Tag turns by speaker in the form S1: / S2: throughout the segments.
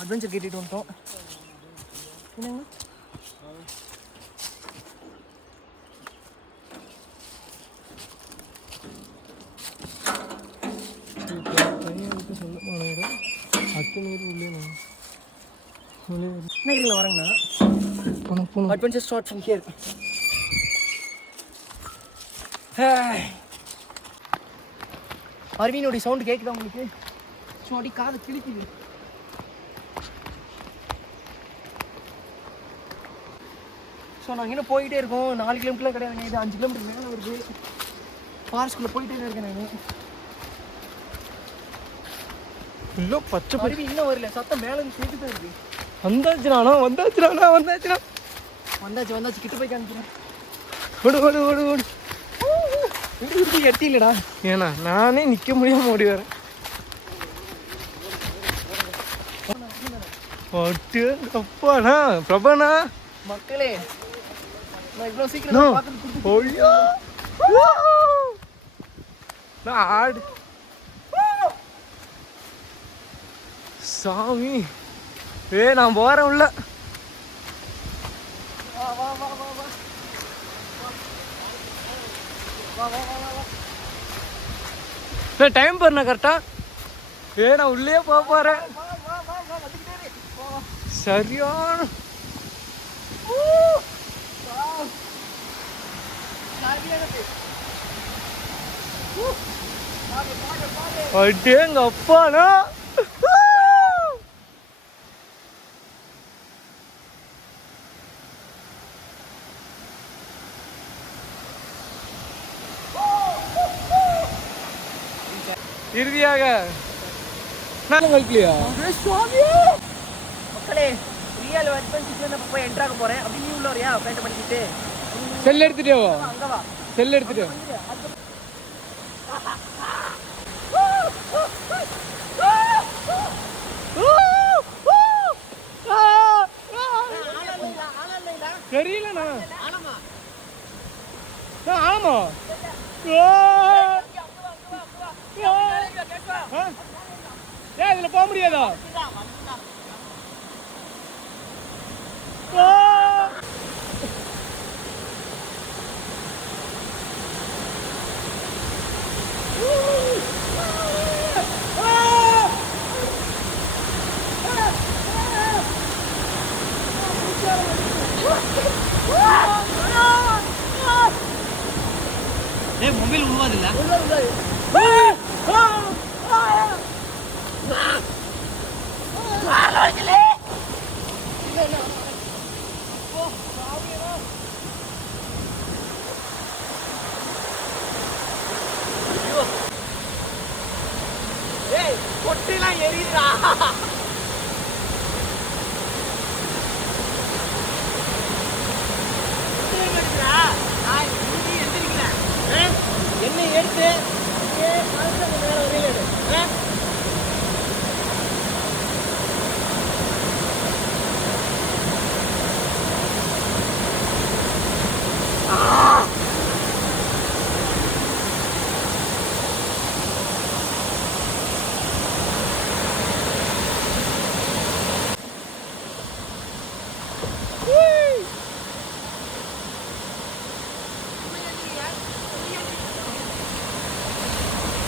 S1: Adventure கேட்டுட்டு வந்துட்டோம். என்னங்க? என்ன இருங்க வரேங்கண்ணா
S2: போனோம் போனோம்
S1: அட்வென்ச்சர் ஸ்டார்ட் ஃப்ரம் ஹியர் அருவினுடைய சவுண்டு கேட்குதா உங்களுக்கு? ஸோ அப்படி காதை கிழிக்குது. ஸோ நாங்கள் இன்னும் போயிட்டே இருக்கோம். நாலு கிலோமீட்டர்லாம் கிடையாதுங்க இது அஞ்சு கிலோமீட்டர் மேலே வருது. ஃபாரஸ்ட்குள்ளே போயிட்டே இருக்கேன் நான்.
S2: இல்லை பச்சை
S1: அருவி இன்னும் வரல. சத்தம் மேலே இருந்து கேட்டுதான் இருக்கு.
S2: வந்தாச்சுண்ணா வந்தாச்சுண்ணா வந்தாச்சுண்ணா
S1: வந்தாச்சு வந்தாச்சு கிட்ட போய் காமிக்கிறேன்.
S2: ஓடு ஓடு ஓடு ஓடு.
S1: இருக்கு எட்டி இல்லைடா.
S2: ஏண்ணா நானே நிற்க முடியாம ஓடி வரேன். அப்பாண்ணா பிரபாண்ணா
S1: மக்களே
S2: ஆடு. சாமி. ஏ நான் போறேன் உள்ள டைம் பாருண்ணா கரெக்டா ஏ நான் உள்ளே போக போறேன். சரியான அடேங்க அப்பானா இறுதியாக. உங்களுக்குலையா
S1: மக்களே ரியல் ஒர்க் பண்ணி போய் என்ட்ராக போறேன். அப்படி நீ உள்ள வரையா? பேட்டை படிச்சுட்டு
S2: செல்
S1: எடுத்துட்டியோ?
S2: செல் எடுத்துட்டியோ? தெரியலண்ணா. ஆமா. ஏ இதுல போக முடியாதா?
S1: ಏ ಮೊಬೈಲ್ ಉಳ್ವಾದಿಲ್ಲ கொட்டிலாம் எரியுதா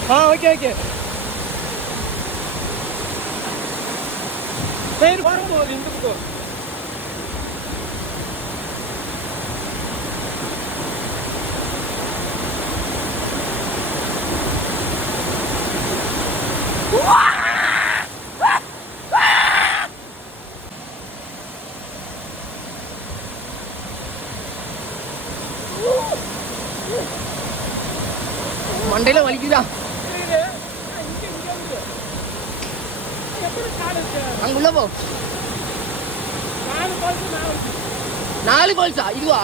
S2: ആ ഓക്കെ ഓക്കെ. నేను పడదు
S1: ఎందుకు മണ്ടയിലെ വലിക്കില്ല அங்குள்ள போ. நாலு கோல்ஸா இதுவா?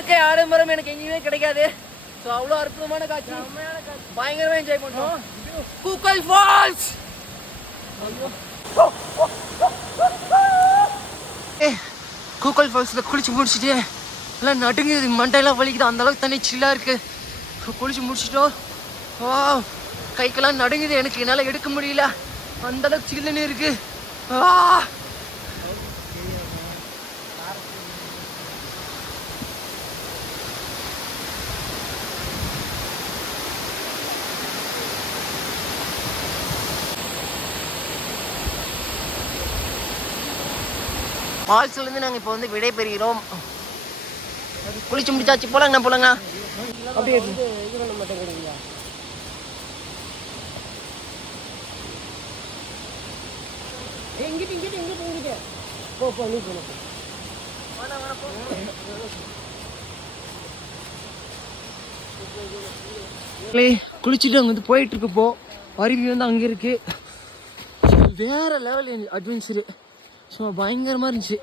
S1: இயற்கை ஆடம்பரம் எனக்கு எங்கேயுமே கிடைக்காது. ஸோ அவ்வளோ அற்புதமான காட்சி. பயங்கரமா என்ஜாய் பண்ணோம் கூக்கல் ஃபால்ஸ் கூக்கல் ஃபால்ஸில் குளிச்சு முடிச்சுட்டு எல்லாம் நடுங்குது. மண்டையெல்லாம் வலிக்குது. அந்த அளவுக்கு தண்ணி சில்லாக இருக்கு. குளிச்சு முடிச்சிட்டோம். வா கைக்கெல்லாம் நடுங்குது. எனக்கு என்னால் எடுக்க முடியல. அந்த அளவுக்கு சில்லுன்னு இருக்கு. ஆ ஃபால்ஸ்லேருந்து நாங்கள் இப்போ வந்து விடை பெறுகிறோம் குளிச்சு முடிச்சாச்சு. போலாங்கண்ணா போலாங்க அப்படியே இருக்கு.
S2: இங்கிட்டு இங்கிட்டு இங்கிட்டு. போ நீ
S1: குளிச்சுட்டு அங்கே வந்து போயிட்டு இருக்கப்போ அருவி வந்து அங்கே இருக்கு. வேற லெவல் அட்வென்ச்சரு ஸோ பயங்கரமாக இருந்துச்சு.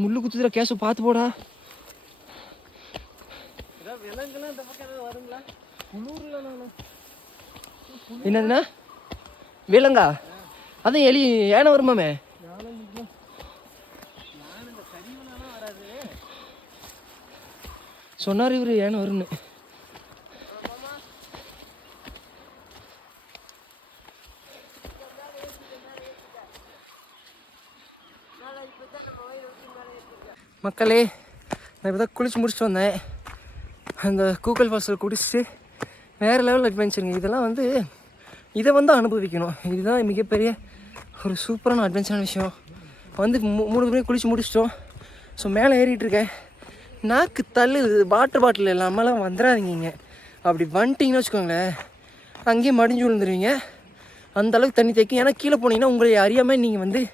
S1: முள்ளு குத்துற கேஸை பார்த்து போடா. என்னதுண்ணா? விலங்கா? அதான் எலி ஏன வருமாமே? சொன்னார் இவரு ஏன வரும்னு. மக்களே நான் இப்போ தான் குளிச்சு முடிச்சுட்டு வந்தேன். அந்த கூக்கல் ஃபால்ஸில் குடிச்சிட்டு வேறு லெவல் அட்வென்ச்சருங்க இதெல்லாம் வந்து இதை வந்து அனுபவிக்கணும். இதுதான் மிகப்பெரிய ஒரு சூப்பரான அட்வென்ச்சரான விஷயம். வந்து மூ- மூணு பேரும் குளிச்சு முடிச்சிட்டோம். ஸோ மேலே ஏறிட்டு இருக்கேன். நாக்கு தள்ளுது. வாட்டர் பாட்டில் இல்லாமலாம் வந்துடாதீங்க அப்படி வந்துட்டிங்கன்னு வச்சுக்கோங்களேன் அங்கேயே மடிஞ்சு விழுந்துருவீங்க. அந்த அளவுக்கு தண்ணி தேக்கி ஏன்னா கீழே போனீங்கன்னா உங்களை அறியாமல் நீங்கள் வந்து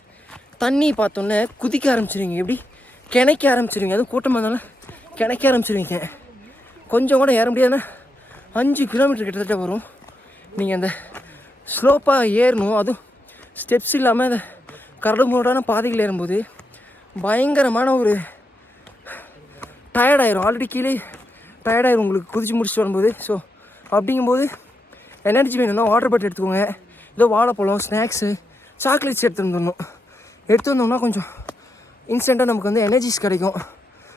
S1: தண்ணி பார்த்தோன்னே குதிக்க ஆரம்பிச்சிருவீங்க. எப்படி? கிணைக்க ஆரம்பிச்சிருவீங்க. அதுவும் கூட்டமாக இருந்தாலும் கிணைக்க ஆரம்பிச்சிருவீங்க. கொஞ்சம் கூட ஏற முடியாதுன்னா அஞ்சு கிலோமீட்டர் கிட்டத்தட்ட வரும். நீங்கள் அந்த ஸ்லோப்பாக ஏறணும். அதுவும் ஸ்டெப்ஸ் இல்லாமல் அந்த கரடு முரடான பாதைகள் ஏறும்போது பயங்கரமான ஒரு டயர்டாயிரும் ஆல்ரெடி கீழே டயர்டாயிரும் உங்களுக்கு. குதிச்சு முடிச்சுட்டு வரும்போது. ஸோ அப்படிங்கும்போது எனர்ஜி வேணும்னா வாட்டர் பாட்டில் எடுத்துக்கோங்க. ஏதோ வாழைப்பழம் ஸ்நாக்ஸு சாக்லேட்ஸ் எடுத்துகிட்டு வந்துடணும். எடுத்து வந்தோம்னா கொஞ்சம் இன்ஸ்டண்ட்டாக நமக்கு வந்து எனர்ஜிஸ் கிடைக்கும்.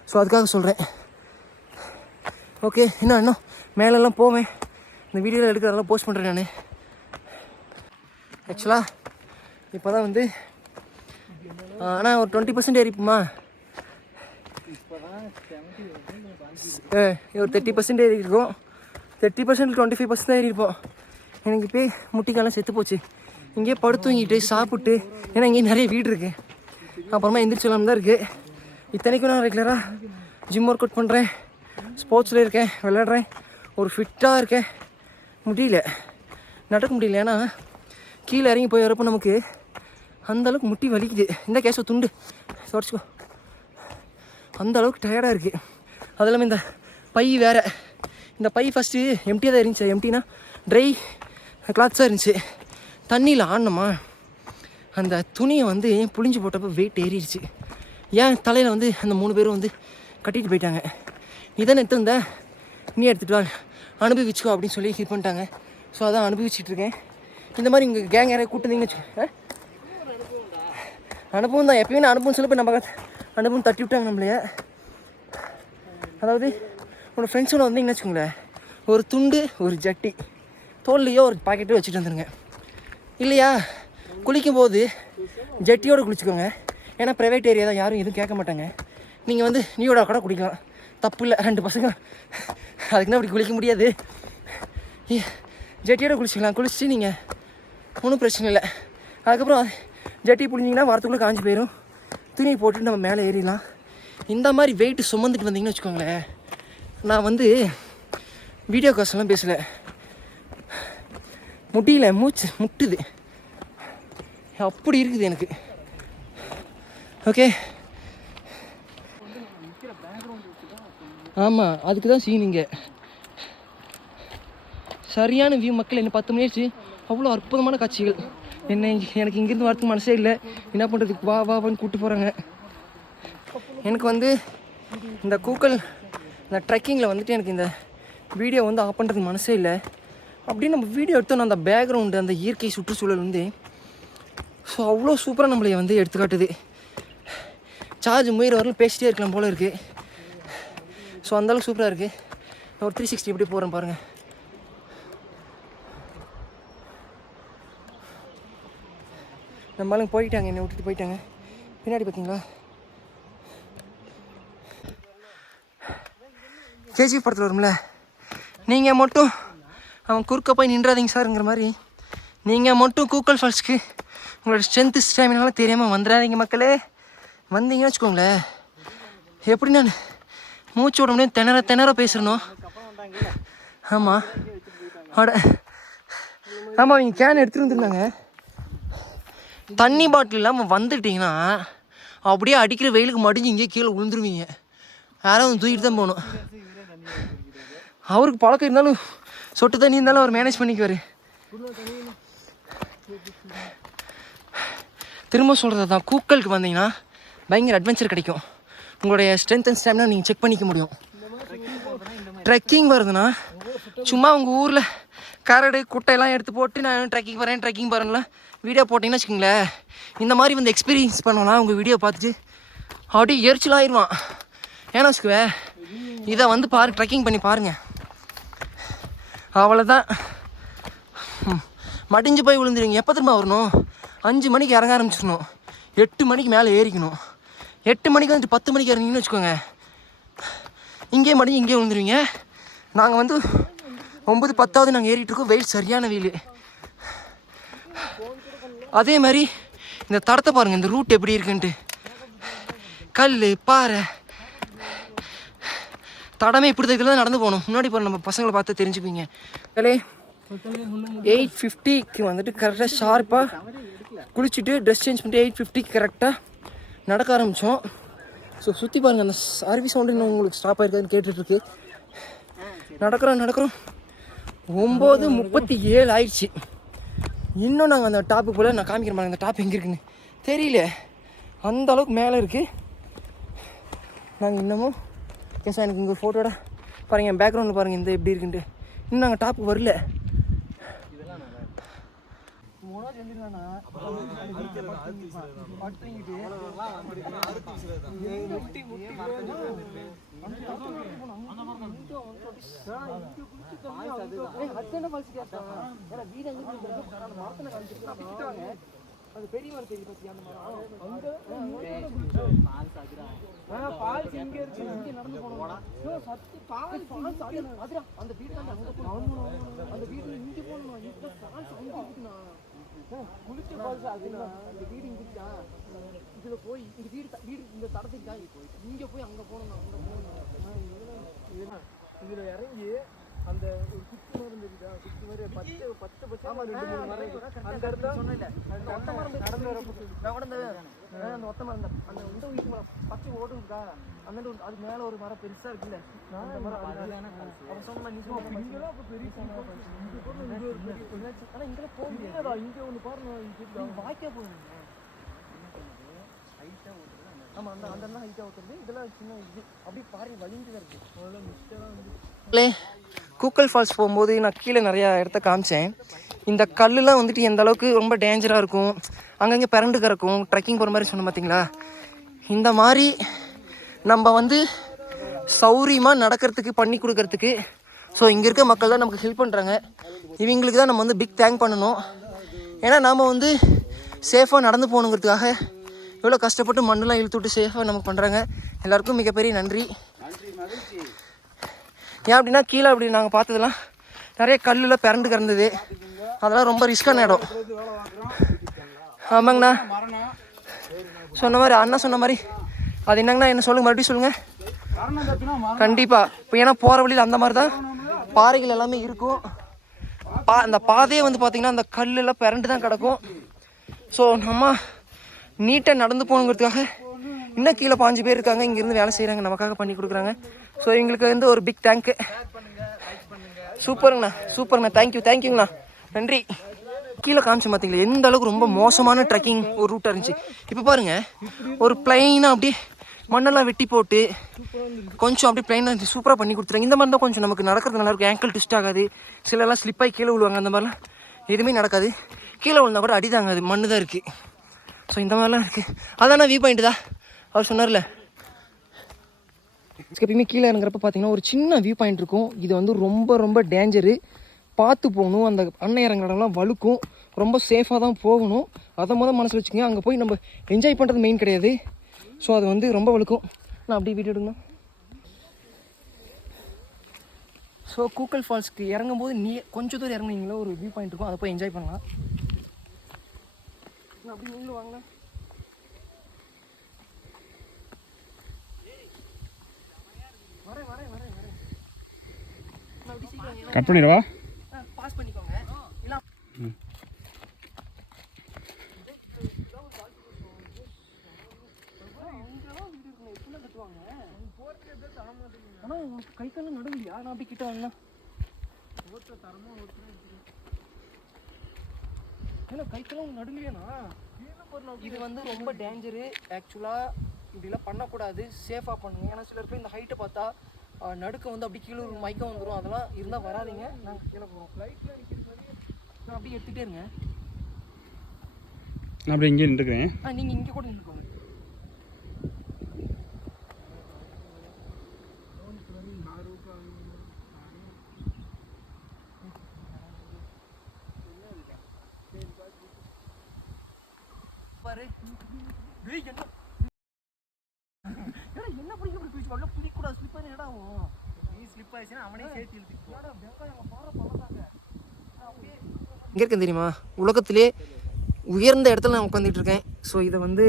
S1: ஸோ அதுக்காக சொல்கிறேன் ஓகே இன்னும் இன்னும். மேலெல்லாம் போவேன். இந்த வீடியோவில் எடுக்கிறதெல்லாம் போஸ்ட் பண்ணுறேன் நான். ஆக்சுவலாக இப்போ தான் வந்து ஆனால் ஒரு டுவெண்ட்டி பர்சன்ட் ஏறிப்போமா? ஒரு தேர்ட்டி பர்சன்ட் ஏறி இருக்கும் thirty percent twenty five percent தான் ஏறி இருப்போம் எனக்கு போய் முட்டிக்காலாம் செத்து போச்சு இங்கேயே படுத்துங்கிட்டு சாப்பிட்டு ஏன்னா இங்கேயே நிறைய வீடு இருக்குது அப்புறமா எந்திரிச்சலாம் தான் இருக்குது இத்தனைக்கும் நான் ரெகுலராக ஜிம் ஒர்க் அவுட் பண்ணுறேன் ஸ்போர்ட்ஸில் இருக்கேன் விளையாடுறேன். ஒரு ஃபிட்டாக இருக்கேன். முடியல. நடக்க முடியல. ஏன்னா கீழே இறங்கி போய் வரப்போ நமக்கு அந்தளவுக்கு முட்டி வலிக்குது. இந்த கேஷோ துண்டு. தொடச்சிக்கோ. அந்த அளவுக்கு டயர்டாக இருக்குது அது இல்லாமல் இந்த பை வேறு. இந்த பை ஃபஸ்ட்டு எம்டியாக தான் இருந்துச்சு. எம்டினா ட்ரை கிளாத்ஸாக இருந்துச்சு. தண்ணியில் ஆடணுமா? அந்த துணியை வந்து புளிஞ்சு போட்டப்போ வெயிட் ஏறிடுச்சு? ஏன் தலையில் வந்து அந்த மூணு பேரும் வந்து கட்டிட்டு போயிட்டாங்க? இதை எடுத்து நீ எடுத்துகிட்டு வா அனுபவிச்சுக்கோ அப்படின்னு சொல்லி இது பண்ணிட்டாங்க. ஸோ அதான் அனுபவிச்சுட்டு இருக்கேன். இந்த மாதிரி இங்கே கேங் யாரையும் கூட்டுந்தீங்கன்னு வச்சுக்கோ அனுபவம் தான். எப்பயுமே அனுபவம் சொல்லி போய் நம்ம அனுபவம் தட்டி விட்டாங்க நம்மளைய. அதாவது உன்னோட ஃப்ரெண்ட்ஸோட வந்தீங்கன்னு வச்சுக்கோங்களேன். ஒரு துண்டு ஒரு ஜட்டி. தோல்லையோ ஒரு பாக்கெட்டோ வச்சுட்டு வந்துடுங்க இல்லையா? குளிக்கும் போது குளிச்சுக்கோங்க. ஏன்னா ப்ரைவேட் ஏரியா தான் யாரும் எதுவும் கேட்க மாட்டாங்க. நீங்கள் வந்து நீயோட கூட குடிக்கலாம் தப்பு இல்லை ரெண்டு பசங்க. அதுக்குன்னா அப்படி குளிக்க முடியாது? ஜெட்டியோட குளிச்சுக்கலாம் குளிச்சிக்கலாம். குளிச்சுட்டு நீங்கள் ஒன்றும் பிரச்சனை இல்லை. அதுக்கப்புறம் ஜட்டி பிடிச்சிங்கன்னா வாரத்துக்குள்ளே காஞ்சி போயிடும் துணியை போட்டுட்டு நம்ம மேலே ஏறிடலாம். இந்த மாதிரி வெயிட் சுமந்துட்டு வந்தீங்கன்னு வச்சுக்கோங்களேன். நான் வந்து வீடியோ காசெல்லாம் பேசலை. முடியல மூச்சு முட்டுது. அப்படி இருக்குது எனக்கு. ஓகே ஆமாம் அதுக்கு தான் சீனிங்க சரியான வியூ மக்கள் என்ன பத்து மணி ஆச்சு அவ்வளோ அற்புதமான காட்சிகள். என்ன எனக்கு இங்கேருந்து வரதுக்கு மனசே இல்லை. என்ன பண்ணுறதுக்கு வா வா வான்னு கூப்பிட்டு போகிறாங்க எனக்கு வந்து இந்த கூக்கல் இந்த ட்ரெக்கிங்கில் வந்துட்டு எனக்கு இந்த வீடியோ வந்து ஆஃப் பண்ணுறதுக்கு மனசே இல்லை. அப்படியே நம்ம வீடியோ எடுத்தோன்னா அந்த பேக்ரவுண்டு அந்த இயற்கை சுற்றுச்சூழல் வந்து ஸோ அவ்வளோ சூப்பராக நம்மளை வந்து எடுத்துக்காட்டுது. சார்ஜ் முயிற வரலும் பேசிட்டே இருக்கலாம் போல் இருக்குது ஸோ அந்தளவுக்கு சூப்பராக இருக்குது நான் ஒரு த்ரீ சிக்ஸ்டி எப்படி போகிறேன் பாருங்கள் நம்ம ஆளுங்க போயிட்டாங்க என்னை விட்டுட்டு போயிட்டாங்க. பின்னாடி பார்த்தீங்களா கேஜி படத்தில் வரும்ல? நீங்கள் மட்டும் அவன் குறுக்க போய் நின்றாதீங்க சார்ங்கிற மாதிரி. நீங்கள் மட்டும் கூக்கல் ஃபால்ஸ்க்கு உங்களோட ஸ்ட்ரென்த்து ஸ்டாமினாலாம் தெரியாமல் வந்துடாதீங்க மக்களே. வந்தீங்கன்னு வச்சுக்கோங்களேன். எப்படி நான் மூச்சு விட முடியும்? திணற திணற பேசுகிறனோ ஆமாம் அட. ஆமாம் அவங்க கேன் எடுத்துகிட்டு வந்துருந்தாங்க. தண்ணி பாட்டில் இல்லாமல் வந்துட்டிங்கன்னா அப்படியே அடிக்கிற வெயிலுக்கு மடிஞ்சு இங்கேயே கீழே விழுந்துருவீங்க. யாராவது தூக்கிட்டு தான் போகணும். அவருக்கு பழக்கம் இருந்தாலும் சொட்டு தண்ணி இருந்தாலும் அவர் மேனேஜ் பண்ணிக்குவார். திரும்ப சொல்கிறது தான் கூக்கலுக்கு வந்தீங்கன்னா பயங்கர அட்வென்ச்சர் கிடைக்கும். உங்களுடைய ஸ்ட்ரென்த் அண்ட் ஸ்டாமினா நீங்கள் செக் பண்ணிக்க முடியும். ட்ரெக்கிங் வருதுன்னா சும்மா உங்கள் ஊரில் கரடு குட்டையெல்லாம் எடுத்து போட்டு நான் ட்ரெக்கிங் போகிறேன் ட்ரெக்கிங் போகிறேன்லாம் வீடியோ போட்டிங்கன்னு வச்சுக்கோங்களேன். இந்த மாதிரி வந்து எக்ஸ்பீரியன்ஸ் பண்ணலாம் உங்கள் வீடியோ பார்த்துட்டு அப்படியே எரிச்சலாயிருவான் ஏன்னா வச்சுக்குவே? இதை வந்து பாரு ட்ரெக்கிங் பண்ணி பாருங்கள் அவ்வளோதான் மடிஞ்சு போய் விழுந்துருவீங்க. எப்போ திரும்ப வரணும்? அஞ்சு மணிக்கு இறங்க ஆரம்பிச்சிடணும். எட்டு மணிக்கு மேலே ஏறிக்கணும். எட்டு மணிக்கு வந்துட்டு பத்து மணிக்கு இறங்கிங்கன்னு வச்சுக்கோங்க. இங்கே மடிஞ்சு இங்கேயே விழுந்துருவீங்க. நாங்கள் வந்து ஒம்பது பத்தாவது நாங்கள் ஏறிட்டுருக்கோம் வெயில் சரியான வெயில். அதே மாதிரி இந்த தடத்தை பாருங்கள் இந்த ரூட் எப்படி இருக்குன்ட்டு. கல் பாறை. தடமே இப்படி இதில் தான் நடந்து போகணும். முன்னாடி போகிற நம்ம பசங்களை பார்த்து தெரிஞ்சுப்பீங்க. வேலையே எயிட் ஃபிஃப்டிக்கு வந்துட்டு கரெக்டாக ஷார்ப்பாக குளிச்சுட்டு ட்ரெஸ் சேஞ்ச் பண்ணிட்டு எயிட் ஃபிஃப்டிக்கு கரெக்டாக நடக்க ஆரம்பித்தோம் ஸோ சுற்றி பாருங்கள் அந்த சர்வீஸ் சவுண்டு இன்னும் உங்களுக்கு ஸ்டாப் ஆகிருக்கான்னு கேட்டுட்ருக்கு நடக்கிறோம் நடக்கிறோம். ஒம்பது முப்பத்தி ஏழு ஆயிடுச்சு. இன்னும் நாங்கள் அந்த டாப்புக்கு போல் நான் காமிக்கிற மாதிரி அந்த டாப் எங்கே இருக்குன்னு. தெரியல. அந்த அளவுக்கு மேலே இருக்குது நாங்கள் இன்னமும் கேசா எனக்கு இங்கே ஒரு ஃபோட்டோட பாருங்கள் என் பேக்ரவுண்டில் பாருங்கள் இந்த எப்படி இருக்குன்ட்டு. இன்னும் நாங்கள் டாப்புக்கு வரல. அது பெரிய மரம் தெரியும் பத்தி அந்த மரம்? பால்ஸ் இங்க இருக்கு. இங்க நடந்து போனோம். சத்து பால்ஸ் அதுடா அந்த வீடு அங்க போனோம். அந்த வீடு இங்க போனோம். இப்ப பால்ஸ் அங்க இருக்குண்ணா குளிச்சு பால்ஸ் அதுதான் அந்த வீடு இங்க இதுல போய் இந்த வீடு த- வீடு இந்த தடத்துக்கு தான் இங்க போய் அங்க போனோம் அங்க போனோம் இதுல இறங்கி அந்த ஒரு குச்சி மரம் தெரியுதா குச்சி மாதிரி பச்சை பச்சை பச்சை ரெண்டு மூணு மரம் அந்த இடத்துல சொன்னேன் அந்த ஒத்த மரம் நடந்து வர நான் கூட அந்த ஒத்த மரம் அந்த அந்த இந்த வீட்டு மரம் பச்சை ஓடு இருக்கா அந்த அது மேல ஒரு மரம் பெருசா இருக்குல்ல. அந்த மரம் அவன் சொன்ன நீ சொன்ன இங்கெல்லாம் அப்ப பெரிய ஆனா இங்கெல்லாம் போக முடியாதா இங்க ஒண்ணு பாருங்க இங்க வாய்க்கா போகுங்க ஆமா அந்த அந்த ஹைட்டா ஊத்துறது இதெல்லாம் சின்ன இது. அப்படியே பாரு வலிஞ்சு இருக்கு அதெல்லாம் மிஸ்டரா வந்து. கூக்கல் ஃபால்ஸ் போகும்போது நான் கீழே நிறையா இடத்த காமிச்சேன். இந்த கல்லுலாம் வந்துட்டு எந்த அளவுக்கு ரொம்ப டேஞ்சராக இருக்கும்? அங்கங்கே பிறண்டு கிடக்கும் ட்ரெக்கிங் போகிற மாதிரி சொன்னோம் பார்த்தீங்களா இந்த மாதிரி நம்ம வந்து சௌரியமாக நடக்கிறதுக்கு பண்ணி கொடுக்கறதுக்கு ஸோ இங்கே இருக்க மக்கள் தான் நமக்கு ஹெல்ப் பண்ணுறாங்க இவங்களுக்கு தான் நம்ம வந்து பிக் தேங்க் பண்ணணும். ஏன்னா நாம் வந்து சேஃபாக நடந்து போகணுங்கிறதுக்காக எவ்வளோ கஷ்டப்பட்டு மண்ணெலாம் இழுத்து விட்டு சேஃபாக நமக்கு பண்ணுறாங்க எல்லாருக்கும் மிகப்பெரிய நன்றி. ஏன் அப்படின்னா கீழே அப்படி நாங்கள் பார்த்ததெல்லாம் நிறைய கல்லில் பிறண்டு கிடந்தது. அதெல்லாம் ரொம்ப ரிஸ்கான இடம். ஆமாங்கண்ணா. சொன்ன மாதிரி அண்ணா சொன்ன மாதிரி. அது என்னங்கண்ணா என்ன சொல்லுங்க மறுபடியும் சொல்லுங்க. கண்டிப்பாக இப்போ ஏன்னா போகிற வழியில் அந்த மாதிரி தான் பாறைகள் எல்லாமே இருக்கும். பா அந்த பாதையே வந்து பார்த்திங்கன்னா அந்த கல்லெல்லாம் பிறண்டு தான் கிடக்கும். ஸோ நம்ம நீட்டாக நடந்து போகணுங்கிறதுக்காக இன்னும் கீழே பாஞ்சு பேர் இருக்காங்க இங்கேருந்து வேலை செய்கிறாங்க நமக்காக பண்ணி கொடுக்குறாங்க. ஸோ எங்களுக்கு வந்து ஒரு பிக் தேங்க்கு சூப்பருங்கண்ணா சூப்பருங்கண்ணா. தேங்க்யூ தேங்க்யூங்கண்ணா நன்றி. கீழே காமிச்சு பார்த்தீங்களா எந்த அளவுக்கு ரொம்ப மோசமான ட்ரெக்கிங் ஒரு ரூட்டாக இருந்துச்சு. இப்போ பாருங்க ஒரு பிளைனாக அப்படியே மண்ணெல்லாம் வெட்டி போட்டு கொஞ்சம் அப்படியே பிளைனாக இருந்துச்சு. சூப்பராக பண்ணி கொடுத்துருங்க இந்த மாதிரி தான் கொஞ்சம் நமக்கு நடக்கிறது நல்லா இருக்கும். ஆங்கிள் ட்விஸ்ட் ஆகாது. சிலர்லாம் ஸ்லிப்பாகி கீழே விழுவாங்க. அந்த மாதிரிலாம் எதுவுமே நடக்காது. கீழே விழுந்தா கூட அடிதாங்க அது மண்ணு தான் இருக்குது ஸோ இந்த மாதிரிலாம் இருக்குது அதான் வியூ பாயிண்ட் தான் அவர் சொன்னார்ல. எப்பயுமே கீழே இறங்குறப்ப பார்த்தீங்கன்னா ஒரு சின்ன வியூ பாயிண்ட் இருக்கும். இது வந்து ரொம்ப ரொம்ப டேஞ்சரு பார்த்து போகணும். அந்த அன்னை இறங்குற இடம்லாம் வழுக்கும். ரொம்ப சேஃபாக தான் போகணும். அதை மொதல் மனசில் வச்சுக்கோங்க. அங்கே போய் நம்ம என்ஜாய் பண்ணுறது மெயின் கிடையாது. ஸோ அது வந்து ரொம்ப வழுக்கும். நான் அப்படியே வீடியோ எடுங்க. ஸோ கூக்கல் ஃபால்ஸ்க்கு இறங்கும்போது நீ கொஞ்சம் தூரம் இறங்குனீங்களோ? ஒரு வியூ பாயிண்ட் இருக்கும். அதை போய் என்ஜாய் பண்ணலாம். நான் அப்படி நீங்களும் வாங்க வரேன் வரேன் வரேன் வரேன் நான் அப்படி சீக்கிரம்
S2: கட் பண்ணிடவா?
S1: பாஸ் பண்ணிக்கோங்க இல்ல ஆனா கை காலம் நடுவில்லையா நான் அப்படி கிட்ட வரலாம் ஏன்னா கை காலம் நடுங்கலையாண்ணா இது வந்து ரொம்ப டேஞ்சரு ஆக்சுவலாக இப்படிலாம் பண்ணக்கூடாது சேஃபாக பண்ணுங்க ஏன்னா சிலர் பேர் இந்த ஹைட்டை பார்த்தா அஹ், நடுக்க வந்து அப்படி கீழே ஒரு மயக்கம் வந்துடும் அதெல்லாம் இருந்தால் வராதீங்க. நாங்கள் கீழே போகிறோம் நான் அப்படியே எடுத்துகிட்டே இருங்க.
S2: நான் அப்படியே இங்கே நின்றுக்கிறேன்.
S1: ஆ நீங்கள் இங்கே கூட நின்றுக்கோங்க பாரு டேய் என்ன ஏடா என்ன பிடிக்க இப்படி பிடிச்சு வரல பிடிக்க கூடாது ஸ்லிப் ஆயிரு என்னடா ஆகும் நீ ஸ்லிப் ஆயிடுச்சுன்னா அவனே சேர்த்து இழுத்து ஏடா வெங்காயம் பாற பழத்தாங்க இங்கே இருக்கேன் தெரியுமா? உலகத்திலே உயர்ந்த இடத்துல நான் உட்காந்துட்டு இருக்கேன் ஸோ இதை வந்து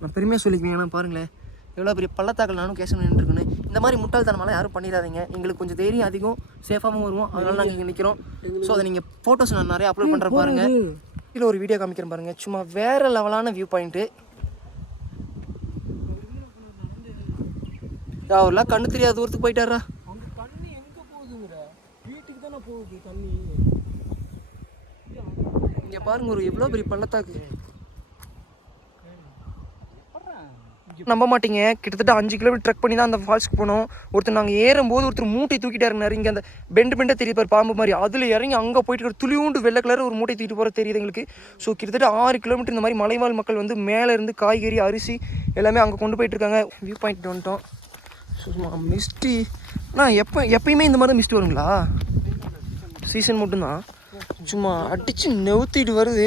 S1: நான் பெருமையாக சொல்லிக்குவேன் ஏன்னா பாருங்களேன் எவ்வளோ பெரிய பள்ளத்தாக்கல் நானும் கேஷ் நின்றுருக்குன்னு இந்த மாதிரி முட்டாள்தனமெல்லாம் யாரும் பண்ணிடாதீங்க. எங்களுக்கு கொஞ்சம் தைரியம் அதிகம். சேஃபாகவும் வருவோம். அதனால நாங்கள் இங்கே நிற்கிறோம் ஸோ அதை நீங்கள் ஃபோட்டோஸ் நான் நிறைய அப்லோட் பண்ணுற பாருங்க. இதில் ஒரு வீடியோ காமிக்கிறேன் பாருங்க. சும்மா வேற லெவலான வியூ பாயிண்ட்டு அவர்லாம் கண்ணு தெரியாத தூரத்துக்கு போயிட்டாரா
S3: அங்க தண்ணி எங்க போகுதுங்கிற வீட்டுக்கு தானே போகுது தண்ணி
S1: இங்கே பாருங்க ஒரு எவ்வளோ பெரிய பள்ளத்தாக்கு. நம்ப மாட்டீங்க. கிட்டத்தட்ட அஞ்சு கிலோமீட்டர் ட்ரக் பண்ணி தான் அந்த ஃபால்ஸ்க்கு போனோம். ஒருத்தர் நாங்கள் ஏறும்போது ஒருத்தர் மூட்டை தூக்கிட்டு இறங்கினார். இங்கே அந்த பெண்டு பெண்டை தெரியுது பாம்பு மாதிரி. அதில் இறங்கி அங்கே போயிட்டு இருக்கிற துளியூண்டு வெள்ளை கலர் ஒரு மூட்டை தூக்கிட்டு போகிற தெரியுது எங்களுக்கு. ஸோ கிட்டத்தட்ட ஆறு கிலோமீட்டர் இந்த மாதிரி மலைவாழ் மக்கள் வந்து மேலே இருந்து காய்கறி அரிசி எல்லாமே அங்கே கொண்டு போயிட்டு இருக்காங்க. வியூ பாயிண்ட் வந்துட்டோம். சும்மா மிஸ்டி அண்ணா எப்போ எப்பயுமே இந்த மாதிரி தான் மிஸ்ட் வருங்களா? சீசன் மட்டும்தான். சும்மா அடித்து நெவுத்திட்டு வருது.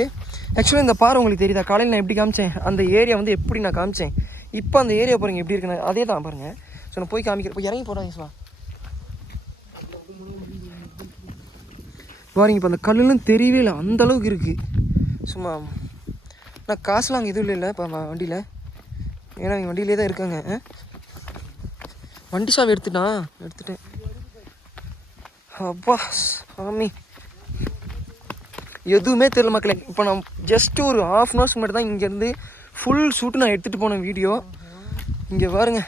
S1: ஆக்சுவலாக இந்த பாறை உங்களுக்கு தெரியுதா? காலையில் நான் எப்படி காமிச்சேன்? அந்த ஏரியா வந்து எப்படி நான் காமிச்சேன்? இப்போ அந்த ஏரியா பாருங்கள் எப்படி இருக்குன்னு. அதே தான் பாருங்கள் ஸோ நான் போய் காமிக்கிறேன். இப்போ இறங்கி போகிறேன் ஈஸ்வா பாருங்க இப்போ அந்த கல்லுலாம் தெரியவே இல்லை. அந்த அளவுக்கு இருக்குது சும்மா நான் காசுலாம் அங்கே எதுவும் இல்லை இப்போ வண்டியில். ஏன்னா அவங்க வண்டியிலே தான் இருக்காங்க. வண்டி சாவி எடுத்துட்டான். எடுத்துட்டேன். அப்பா சாமி. எதுவுமே தெரியல மக்களே. இப்போ நான் ஜஸ்ட் ஒரு ஹாஃப் அன் ஹவர்ஸ் முன்னாடி தான் இங்கேருந்து ஃபுல் ஷூட்டு நான் எடுத்துகிட்டு போனேன் வீடியோ இங்கே பாருங்க.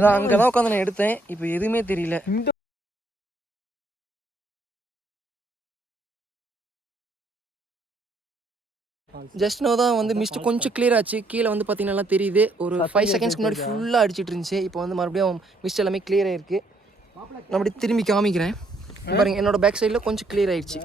S1: நான் அங்கே தான் உட்காந்து நான் எடுத்தேன். இப்போ எதுவுமே தெரியல. ஜஸ்ட் நோ தான் வந்து மிஸ்ட் கொஞ்சம் clear ஆச்சு. கீழே வந்து பார்த்தீங்கன்னா தெரியுது. ஒரு ஃபைவ் செகண்ட்ஸ்க்கு முன்னாடி ஃபுல்லாக அடிச்சிட்டு இருந்துச்சு. இப்போ வந்து மறுபடியும் மிஸ்ட் எல்லாமே clear ஆயிருக்கு. நான் அப்படியே திரும்பி காமிக்கிறேன். பாருங்க என்னோட பேக் சைடில் கொஞ்சம் clear ஆயிடுச்சு.